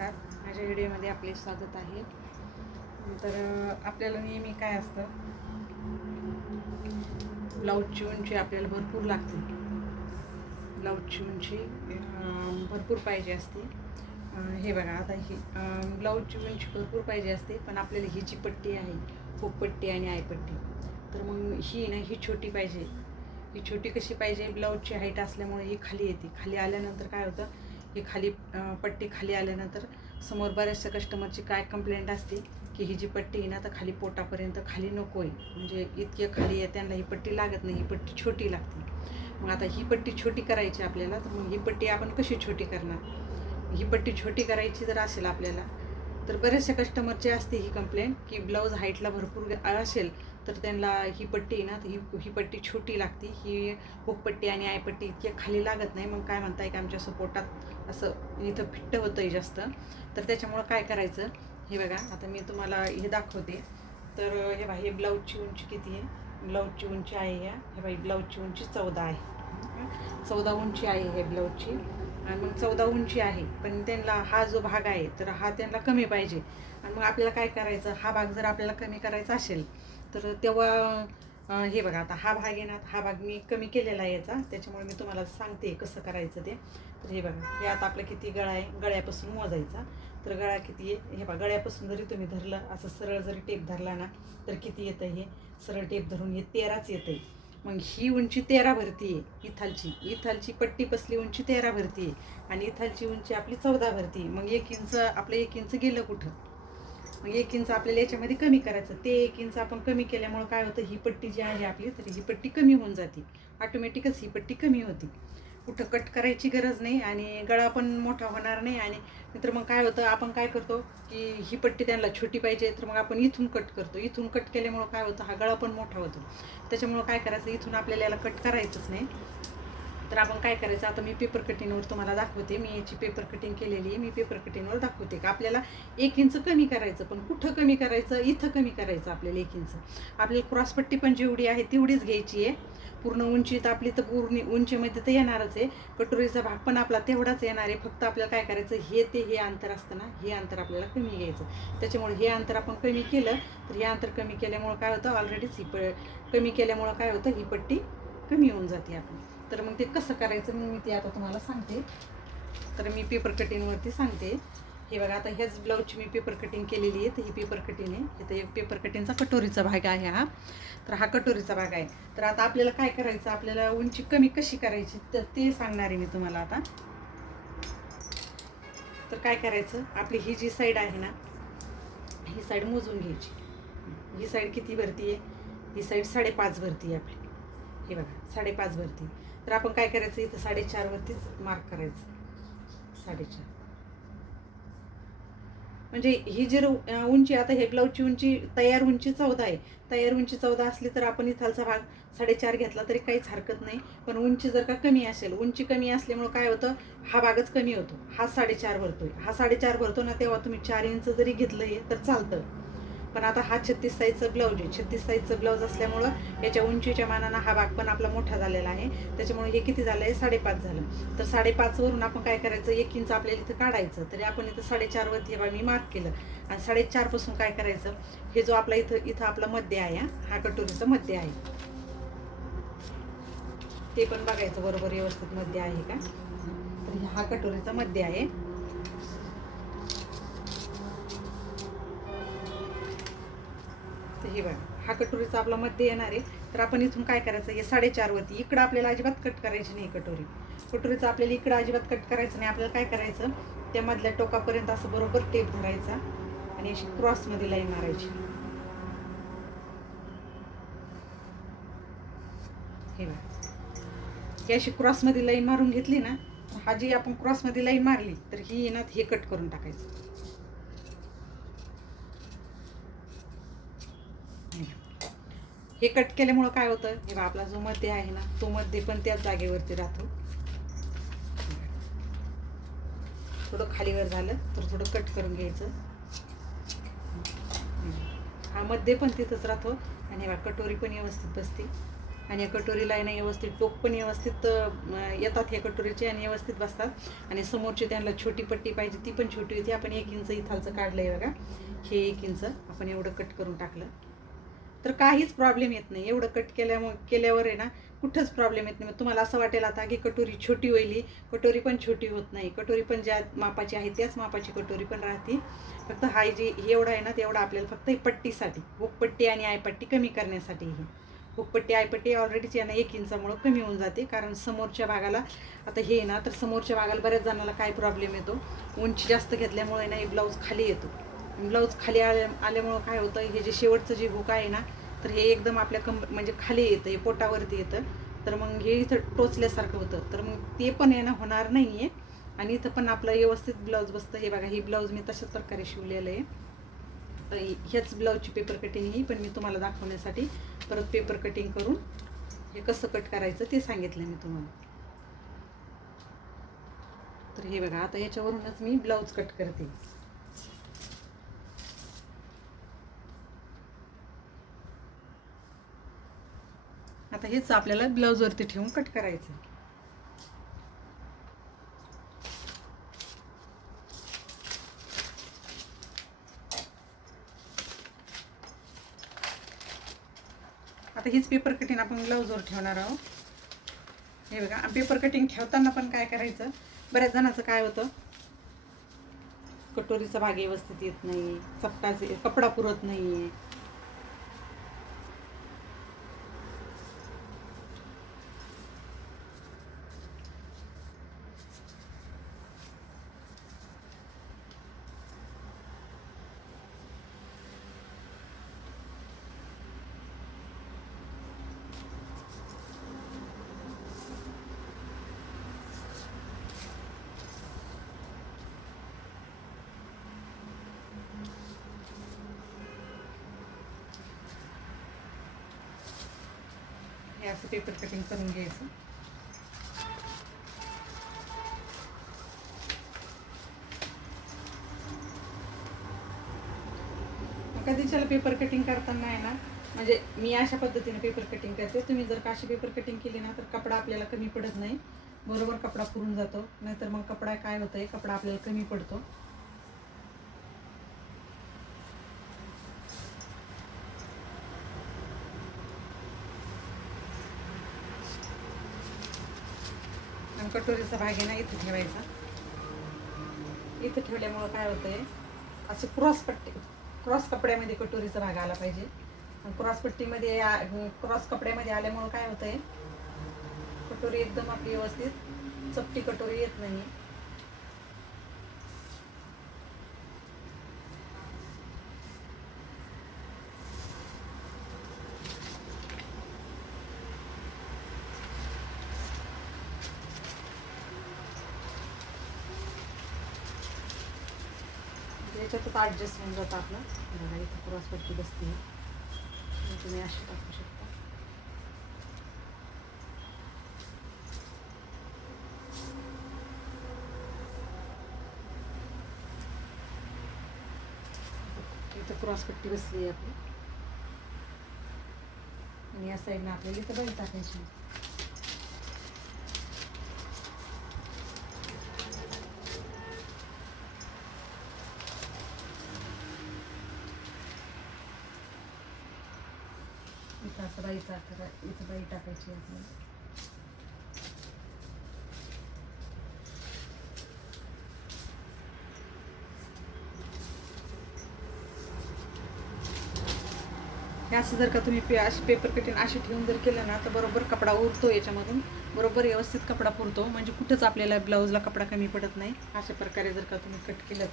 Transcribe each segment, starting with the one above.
नमस्कार, माझ्या व्हिडिओमध्ये आपले स्वागत आहे. तर आपल्याला नेहमी काय असतं, ब्लाऊजची उंची आपल्याला भरपूर लागते. ब्लाऊजची उंची भरपूर पाहिजे असते. हे बघा, आता ही ब्लाऊजची उंची भरपूर पाहिजे असते, पण आपल्याला ही जी पट्टी आहे, हुकपट्टी आणि आयपट्टी, तर मग ही छोटी पाहिजे. ही छोटी कशी पाहिजे, ब्लाऊजची हाईट असल्यामुळे ही खाली येते. खाली आल्यानंतर काय होतं, ही खाली पट्टी खाली आल्यानंतर समोर बऱ्याचशा कस्टमरची काय कंप्लेंट असते की ही जी पट्टी आहे ना, तर खाली पोटापर्यंत खाली नको आहे, म्हणजे इतके खाली आहे त्यांना ही पट्टी लागत नाही, ही पट्टी छोटी लागते. मग आता ही पट्टी छोटी करायची आपल्याला, तर मग ही पट्टी आपण कशी छोटी करणार? ही पट्टी छोटी करायची जर असेल आपल्याला, तर बऱ्याचशा कस्टमरची असते ही कंप्लेंट की ब्लाऊज हाईटला भरपूर असेल तर त्यांना ही पट्टी ना, ही पट्टी छोटी लागते. ही हुकपट्टी आणि आयपट्टी इतकी खाली लागत नाही. मग काय म्हणताय की आमच्या सपोर्टात असं इथं फिट्ट होतं आहे जास्त, तर त्याच्यामुळं काय करायचं, हे बघा आता मी तुम्हाला हे दाखवते. तर हे बघा, हे ब्लाऊजची उंची किती आहे, ब्लाऊजची उंची आहे हे बाई, ब्लाऊजची उंची 14 आहे. 14 उंची आहे हे ब्लाऊजची. आणि मग 14 उंची आहे, पण त्यांना हा जो भाग आहे तर हा त्यांना कमी पाहिजे. आणि मग आपल्याला काय करायचं, हा भाग जर आपल्याला कमी करायचा असेल तर तेव्हा हे बघा, आता हा भाग आहे ना, हा भाग मी कमी केलेला आहे याचा, त्याच्यामुळे मी तुम्हाला सांगते कसं करायचं ते. तर हे बघा, हे आता आपला किती गळा आहे, गळ्यापासून मोजायचा. तर गळा किती आहे, हे बघा, गळ्यापासून जरी तुम्ही धरलं, असं सरळ जरी टेप धरला ना, तर किती येतं, हे सरळ टेप धरून हे 13च येतं आहे. मग ही उंची 13 भरती आहे. इथालची पट्टी बसली उंची 13 भरती आहे आणि इथालची उंची आपली 14 भरती. मग 1 इंच, आपलं 1 इंच गेलं कुठं? मग 1 इंच आपल्याला याच्यामध्ये कमी करायचं. ते 1 इंच आपण कमी केल्यामुळं काय होतं, ही पट्टी जी आहे आपली, तर ही पट्टी कमी होऊन जाते. ऑटोमॅटिकच ही पट्टी कमी होती. कुठं कट करायची गरज नाही आणि गळा पण मोठा होणार नाही. आणि नंतर मग काय होतं, आपण काय करतो की ही पट्टी त्यांना छोटी पाहिजे, तर मग आपण इथून कट करतो. इथून कट केल्यामुळं काय होतं, हा गळा पण मोठा होतो. त्याच्यामुळं काय करायचं, इथून आपल्याला याला कट करायचंच नाही. तर आपण काय करायचं, आता मी पेपर कटिंगवर तुम्हाला दाखवते. मी याची पेपर कटिंग केलेली आहे, मी पेपर कटिंगवर दाखवते का आपल्याला 1 इंच कमी करायचं. पण कुठं कमी करायचं, इथं कमी करायचं आपल्याला 1 इंच. आपल्याला क्रॉसपट्टी पण जेवढी आहे तेवढीच घ्यायची आहे. पूर्ण उंची तर आपली तर पूर्ण उंचीमध्ये तर येणारच आहे. कटोरीचा भाग पण आपला तेवढाच येणार आहे. फक्त आपल्याला काय करायचं, हे अंतर असतं ना, हे अंतर आपल्याला कमी घ्यायचं. त्याच्यामुळे हे अंतर आपण कमी केलं, तर हे अंतर कमी केल्यामुळं काय होतं, ऑलरेडीच कमी केल्यामुळं काय होतं, ही पट्टी कमी होऊन जाते आपली. तर मग ते कसं करायचं मी ते आता तुम्हाला सांगते. तर मी पेपर कटिंगवरती सांगते. हे बघा, आता ह्याच ब्लाऊजची मी पेपर कटिंग केलेली आहे. तर ही पेपर कटिंग आहे, इथं एक पेपर कटिंगचा कटोरीचा भाग आहे हा. तर हा कटोरीचा भाग आहे. तर आता आपल्याला काय करायचं, आपल्याला उंची कमी कशी करायची तर ते सांगणार आहे मी तुम्हाला आता. तर काय करायचं, आपली ही जी साईड आहे ना, ही साईड मोजून घ्यायची. ही साईड किती भरती आहे, ही साईड 5.5 भरती आहे आपली. हे बघा, 5.5 भरती. तर आपण काय करायचं, इथं 4.5 वरतीच मार्क करायचं. 4.5 म्हणजे ही जी उंची, आता हे ब्लाऊजची उंची तयार उंची 14 आहे. तयार उंची 14 असली तर आपण इथालचा भाग 4.5 घेतला तरी काहीच हरकत नाही. पण उंची जर का कमी असेल, उंची कमी असल्यामुळं काय होतं, हा भागच कमी होतो. हा 4.5 भरतोय, हा 4.5 भरतो ना, तेव्हा तुम्ही 4 इंच जरी घेतलं हे तर चालतं. पण आता हा 36 साईजचं ब्लाऊज आहे. 36 साईजचं ब्लाऊज असल्यामुळं याच्या उंचीच्या मानानं हा भाग पण आपला मोठा झालेला आहे. त्याच्यामुळे हे किती झालं आहे, 5.5 झालं. तर 5.5 वरून आपण काय करायचं, 1 इंच आपल्याला इथं काढायचं. तरी आपण इथं 4.5 वरती हे मी मार्क केलं. आणि 4.5 पासून काय करायचं, हे जो आपला इथं आपला मध्य आहे, हा कटोरीचं मध्य आहे, ते पण बघायचं बरोबर व्यवस्थित मध्य आहे का. तर हा कटोरीचा मध्य आहे. तर हे बघा, हा कटोरीचा आपला मध्ये येणार आहे. तर आपण इथून काय करायचं, हे 4.5 वरती, इकडं आपल्याला अजिबात कट करायची नाही कटोरीचं आपल्याला इकडं अजिबात कट करायचं नाही. आपल्याला काय करायचं, त्या मधल्या टोकापर्यंत असं बरोबर टेप धरायचा आणि अशी क्रॉसमध्ये लाईन मारायची. हे बघा, ही अशी क्रॉसमध्ये लाईन मारून घेतली ना, हा जी आपण क्रॉसमध्ये लाईन मारली तर ही ना, हे कट करून टाकायचं. हे कट केल्यामुळं काय होतं, हे बघा, आपला जो मध्य आहे ना, तो मध्य पण त्याच जागेवरती राहतो. थोडं खालीवर झालं तर थोडं कट करून घ्यायचं. हा मध्ये पण तिथंच राहतो आणि बघा, कटोरी पण व्यवस्थित बसते. आणि या कटोरीला आहे ना व्यवस्थित टोक पण व्यवस्थित येतात ह्या कटोरीचे आणि व्यवस्थित बसतात. आणि समोरची त्यांना छोटी पट्टी पाहिजे ती पण छोटी होती. आपण 1 इंच इथालचं काढलं आहे बघा, हे 1 इंच आपण एवढं कट करून टाकलं तर काहीच प्रॉब्लेम येत नाही. एवढं कट केल्यावर आहे ना कुठंच प्रॉब्लेम येत नाही. मग तुम्हाला असं वाटेल आता की कटोरी छोटी होईल, कटोरी पण छोटी होत नाही. कटोरी पण ज्या मापाची आहे त्याच मापाची कटोरी पण राहते. फक्त हा जे एवढा आहे ना तेवढा आपल्याला फक्त ही पट्टीसाठी, हुकपट्टी आणि आयपट्टी कमी करण्यासाठी. ही हुकपट्टी आयपट्टी ऑलरेडीच यांना 1 इंचामुळं कमी होऊन जाते. कारण समोरच्या भागाला आता हे ना तर समोरच्या भागाला बऱ्याच जणांना काय प्रॉब्लेम येतो, उंची जास्त घेतल्यामुळे ना हे ब्लाऊज खाली येतो. ब्लाऊज खाली आल्यामुळं काय होतं, हे जे शेवटचं जे हुक आहे ना तर हे एकदम आपल्या म्हणजे खाली येतं, हे पोटावरती येतं. तर मग हे इथं टोचल्यासारखं होतं. तर मग ते पण आहे ना होणार नाही आहे. आणि इथं पण आपलं व्यवस्थित ब्लाऊज बसतं. हे बघा, ही ब्लाऊज मी तशाच प्रकारे शिवलेलं आहे. तर ह्याच ब्लाऊजची पेपर कटिंग ही पण मी तुम्हाला दाखवण्यासाठी परत पेपर कटिंग करून हे कसं कट करायचं ते सांगितलं मी तुम्हाला. तर हे बघा, आता याच्यावरूनच मी ब्लाऊज कट करते. आता हेच आपल्याला ब्लाऊजवरती ठेवून कट करायचं. आता हीच पेपर कटिंग आपण ब्लाऊजवर ठेवणार आहोत. हे बघा, पेपर कटिंग ठेवताना पण काय करायचं, बऱ्याच जणांचं काय होतं, कटोरीचा भाग व्यवस्थित येत नाही, चपटाचे कपडा पुरत नाही. हे असं पेपर कटिंग करून घ्यायचं. कधीच्याला पेपर कटिंग करताना आहे ना, म्हणजे मी अशा पद्धतीने पेपर कटिंग करते. तुम्ही जर का अशी पेपर कटिंग केली ना तर कपडा आपल्याला कमी पडत नाही, बरोबर कपडा पुरून जातो. नाहीतर मग कपडा काय होतंय, कपडा आपल्याला कमी पडतो. आणि कटोरीचा भाग आहे ना इथं ठेवायचा. इथं ठेवल्यामुळं काय होतंय, असं क्रॉस कपड्यामध्ये कटोरीचा भाग आला पाहिजे. क्रॉस कपड्यामध्ये आल्यामुळं काय होतंय, कटोरी एकदम आपली व्यवस्थित चपटी कटोरी येत नाही. याच्यातच ॲडजस्ट होऊन जातं आपलं. बघा, इथं क्रॉसपट्टी बसते, तुम्ही अशी टाकू शकता. इथं क्रॉसपट्टी बसली आहे आपली आणि या साईडनं आपल्याला इथं बंद टाकायची. इथं असं बाईचा आकार, इथं बाई टाकायची आपल्याला. हे असं जर का तुम्ही अशी पेपर कटिंग अशी ठेवून जर केलं ना तर बरोबर कपडा उरतो, याच्यामधून बरोबर व्यवस्थित कपडा पुरतो. म्हणजे कुठंच आपल्याला ब्लाऊजला कपडा कमी पडत नाही. अशा प्रकारे जर का तुम्ही कट केलं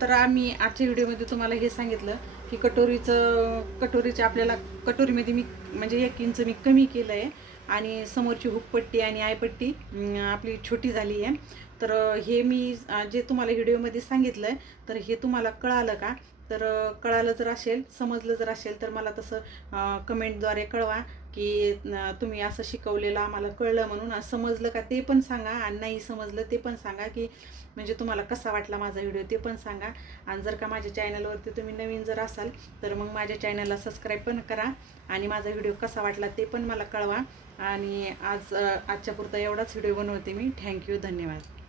तर आम्ही आजच्या व्हिडिओमध्ये तुम्हाला हे सांगितलं की कटोरीचे आपल्याला कटोरीमध्ये मी म्हणजे 1 इंच मी कमी केलं आहे आणि समोरची हुकपट्टी आणि आयपट्टी आपली छोटी झाली आहे. तर हे मी जे तुम्हाला व्हिडिओमध्ये सांगितलं आहे तर हे तुम्हाला कळालं का, तर कळालं जर असेल, समजलं जर असेल तर मला तसं कमेंटद्वारे कळवा की तुम्ही असं शिकवलेलं आम्हाला कळलं म्हणून. समजलं का ते पण सांगा, आणि नाही समजलं ते पण सांगा, की म्हणजे तुम्हाला कसा वाटला माझा व्हिडिओ ते पण सांगा. आणि जर का माझ्या चॅनलवरती तुम्ही नवीन जर असाल तर मग माझ्या चॅनलला सबस्क्राईब पण करा, आणि माझा व्हिडिओ कसा वाटला ते पण मला कळवा. आणि आजच्या पुरता एवढाच व्हिडिओ बनवते मी. थँक्यू, धन्यवाद.